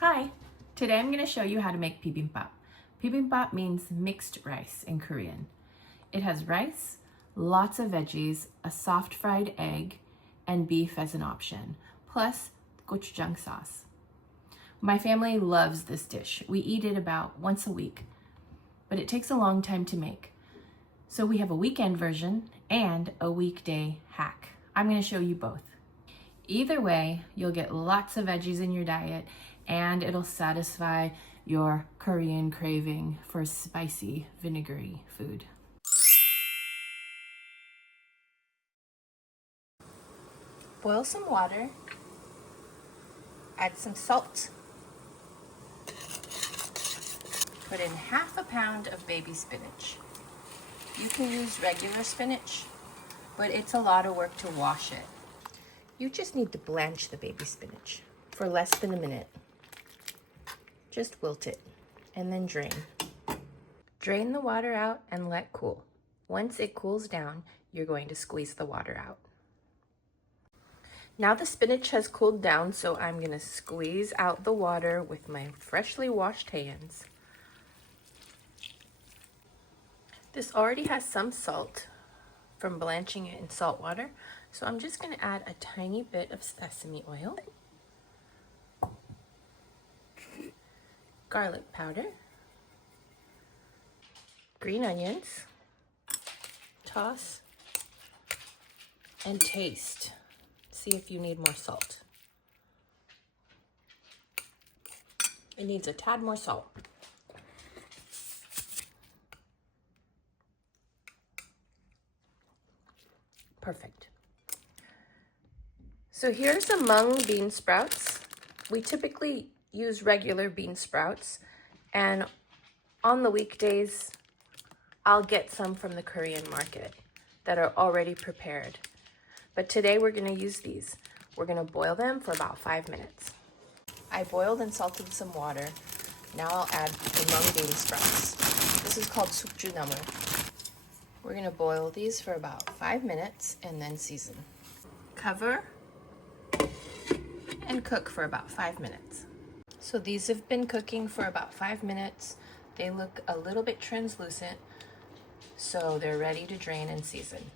Hi! Today I'm going to show you how to make bibimbap. Bibimbap means mixed rice in Korean. It has rice, lots of veggies, a soft fried egg, and beef as an option, plus gochujang sauce. My family loves this dish. We eat it about once a week, but it takes a long time to make. So we have a weekend version and a weekday hack. I'm going to show you both. Either way, you'll get lots of veggies in your diet and it'll satisfy your Korean craving for spicy, vinegary food. Boil some water, add some salt, put in half a pound of baby spinach. You can use regular spinach, but it's a lot of work to wash it. You just need to blanch the baby spinach for less than a minute. Just wilt it and then drain. Drain the water out and let cool. Once it cools down, you're going to squeeze the water out. Now the spinach has cooled down, so I'm going to squeeze out the water with my freshly washed hands. This already has some salt from blanching it in salt water, so I'm just going to add a tiny bit of sesame oil, garlic powder, green onions, toss, and taste. See if you need more salt. It needs a tad more salt. Perfect. So here's some mung bean sprouts. We typically use regular bean sprouts, and on the weekdays, I'll get some from the Korean market that are already prepared. But today we're going to use these. We're going to boil them for about 5 minutes. I boiled and salted some water. Now I'll add the mung bean sprouts. This is called sukjunamu. We're going to boil these for about 5 minutes and then season. Cover and cook for about 5 minutes. So these have been cooking for about 5 minutes. They look a little bit translucent, so they're ready to drain and season.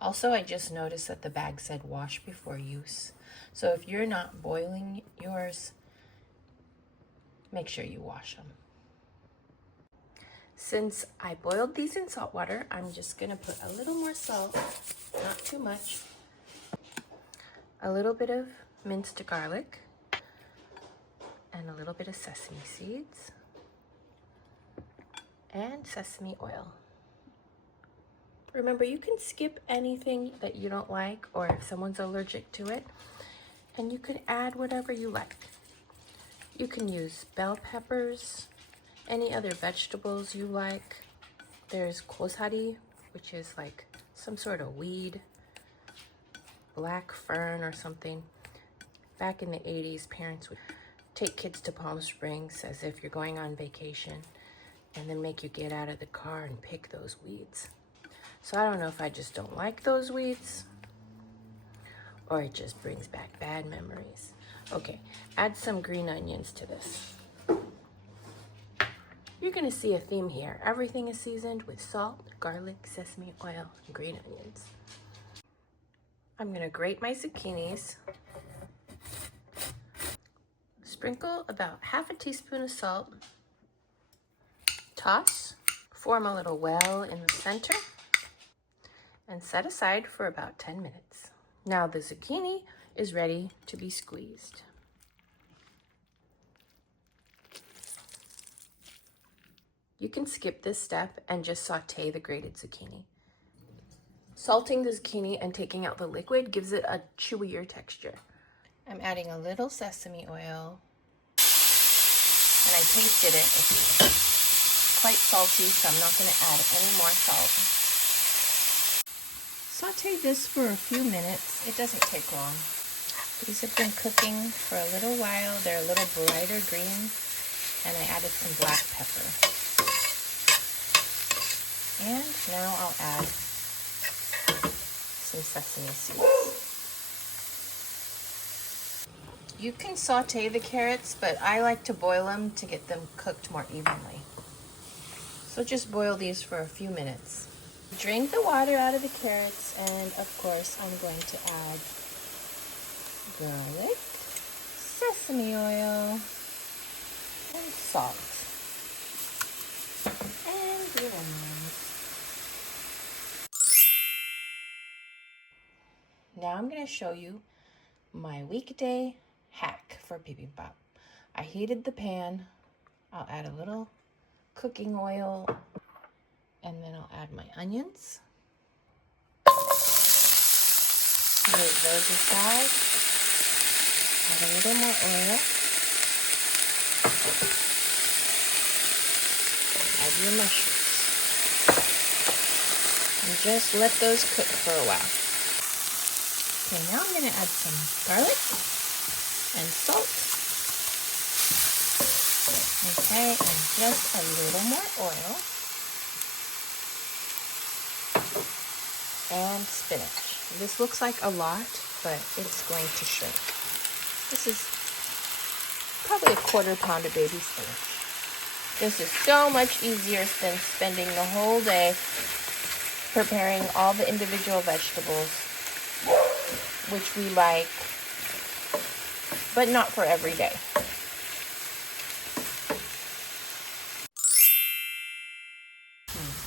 Also, I just noticed that the bag said wash before use. So if you're not boiling yours, make sure you wash them. Since I boiled these in salt water, I'm just gonna put a little more salt, not too much, a little bit of minced garlic, and a little bit of sesame seeds, and sesame oil. Remember, you can skip anything that you don't like or if someone's allergic to it, and you can add whatever you like. You can use bell peppers, any other vegetables you like. There's kosari, which is like some sort of weed, black fern or something. Back in the 80s, parents would take kids to Palm Springs as if you're going on vacation and then make you get out of the car and pick those weeds. So I don't know if I just don't like those weeds or it just brings back bad memories. Okay, add some green onions to this. You're gonna see a theme here. Everything is seasoned with salt, garlic, sesame oil, and green onions. I'm gonna grate my zucchinis. Sprinkle about half a teaspoon of salt. Toss, form a little well in the center, and set aside for about 10 minutes. Now the zucchini is ready to be squeezed. You can skip this step and just saute the grated zucchini. Salting the zucchini and taking out the liquid gives it a chewier texture. I'm adding a little sesame oil, and I tasted it. It's quite salty, so I'm not going to add any more salt. Saute this for a few minutes. It doesn't take long. These have been cooking for a little while. They're a little brighter green, and I added some black pepper. And now I'll add some sesame seeds. You can saute the carrots, but I like to boil them to get them cooked more evenly. So just boil these for a few minutes. Drain the water out of the carrots, and of course I'm going to add garlic, sesame oil, and salt, and your onions. Now I'm going to show you my weekday hack for bibimbap. I heated the pan. I'll add a little cooking oil, and then I'll add my onions. Move those aside. Add a little more oil. Add your mushrooms. And just let those cook for a while. Okay, now I'm going to add some garlic and salt. Okay, and just a little more oil. And spinach. This looks like a lot, but it's going to shrink. This is probably a 1/4 pound of baby spinach. This is so much easier than spending the whole day preparing all the individual vegetables, which we like, but not for every day.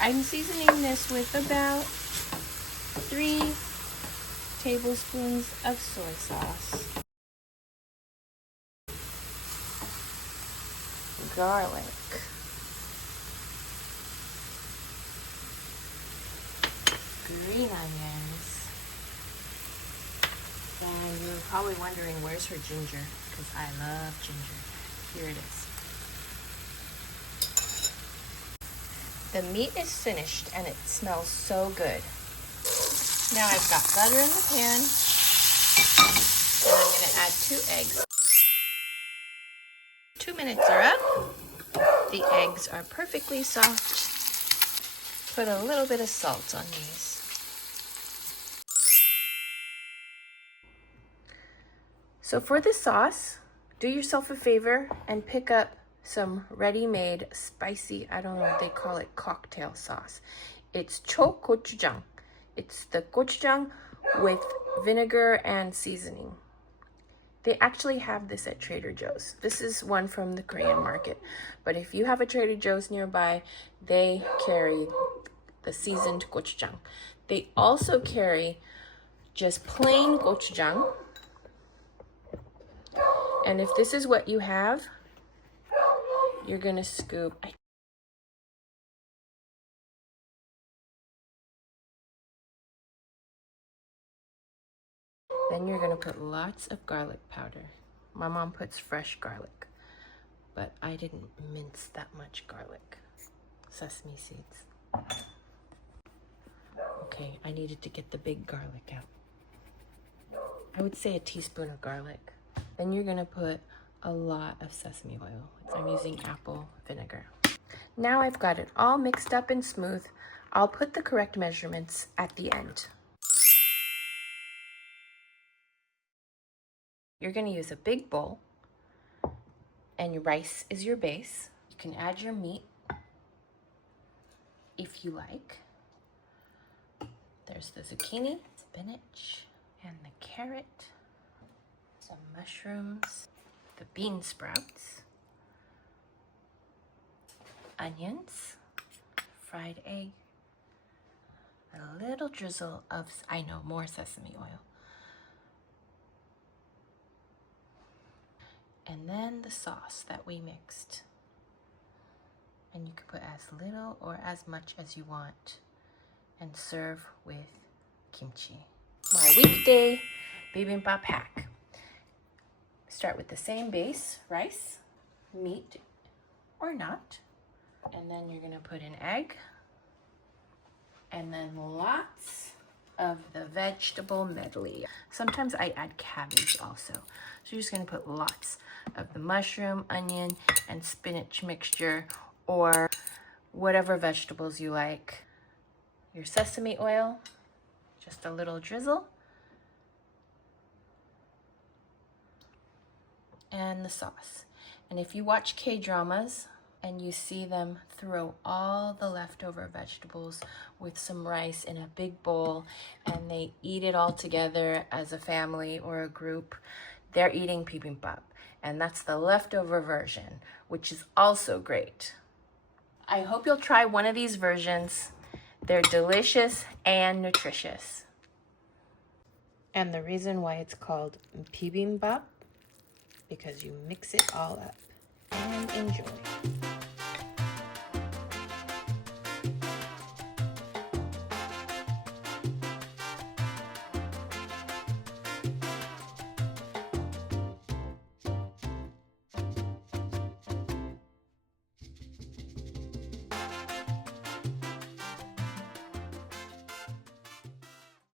I'm seasoning this with about 3 tablespoons of soy sauce, garlic, green onions, and you're probably wondering where's her ginger, because I love ginger. Here it is. The meat is finished and it smells so good. Now I've got butter in the pan, and I'm going to add 2 eggs. 2 minutes are up. The eggs are perfectly soft. Put a little bit of salt on these. So for the sauce, do yourself a favor and pick up some ready-made spicy, I don't know, they call it cocktail sauce. It's chogochujang. It's the gochujang with vinegar and seasoning. They actually have this at Trader Joe's. This is one from the Korean market. But if you have a Trader Joe's nearby, they carry the seasoned gochujang. They also carry just plain gochujang. And if this is what you have, you're going to scoop. Then you're going to put lots of garlic powder. My mom puts fresh garlic, but I didn't mince that much garlic. Sesame seeds. Okay, I needed to get the big garlic out. I would say a teaspoon of garlic. Then you're going to put a lot of sesame oil. I'm using apple vinegar. Now I've got it all mixed up and smooth. I'll put the correct measurements at the end. You're going to use a big bowl, and your rice is your base. You can add your meat if you like. There's the zucchini, spinach, and the carrot, some mushrooms, the bean sprouts, onions, fried egg, a little drizzle of, more sesame oil. And then the sauce that we mixed. And you can put as little or as much as you want and serve with kimchi. My weekday bibimbap hack. Start with the same base, rice, meat or not. And then you're gonna put an egg. And then lots of the vegetable medley. Sometimes I add cabbage also. So you're just gonna put lots of the mushroom, onion, and spinach mixture, or whatever vegetables you like. Your sesame oil, just a little drizzle. and the sauce. And if you watch K-dramas and you see them throw all the leftover vegetables with some rice in a big bowl and they eat it all together as a family or a group, they're eating bibimbap. And that's the leftover version, which is also great. I hope you'll try one of these versions. They're delicious and nutritious. And the reason why it's called bibimbap, because you mix it all up and enjoy.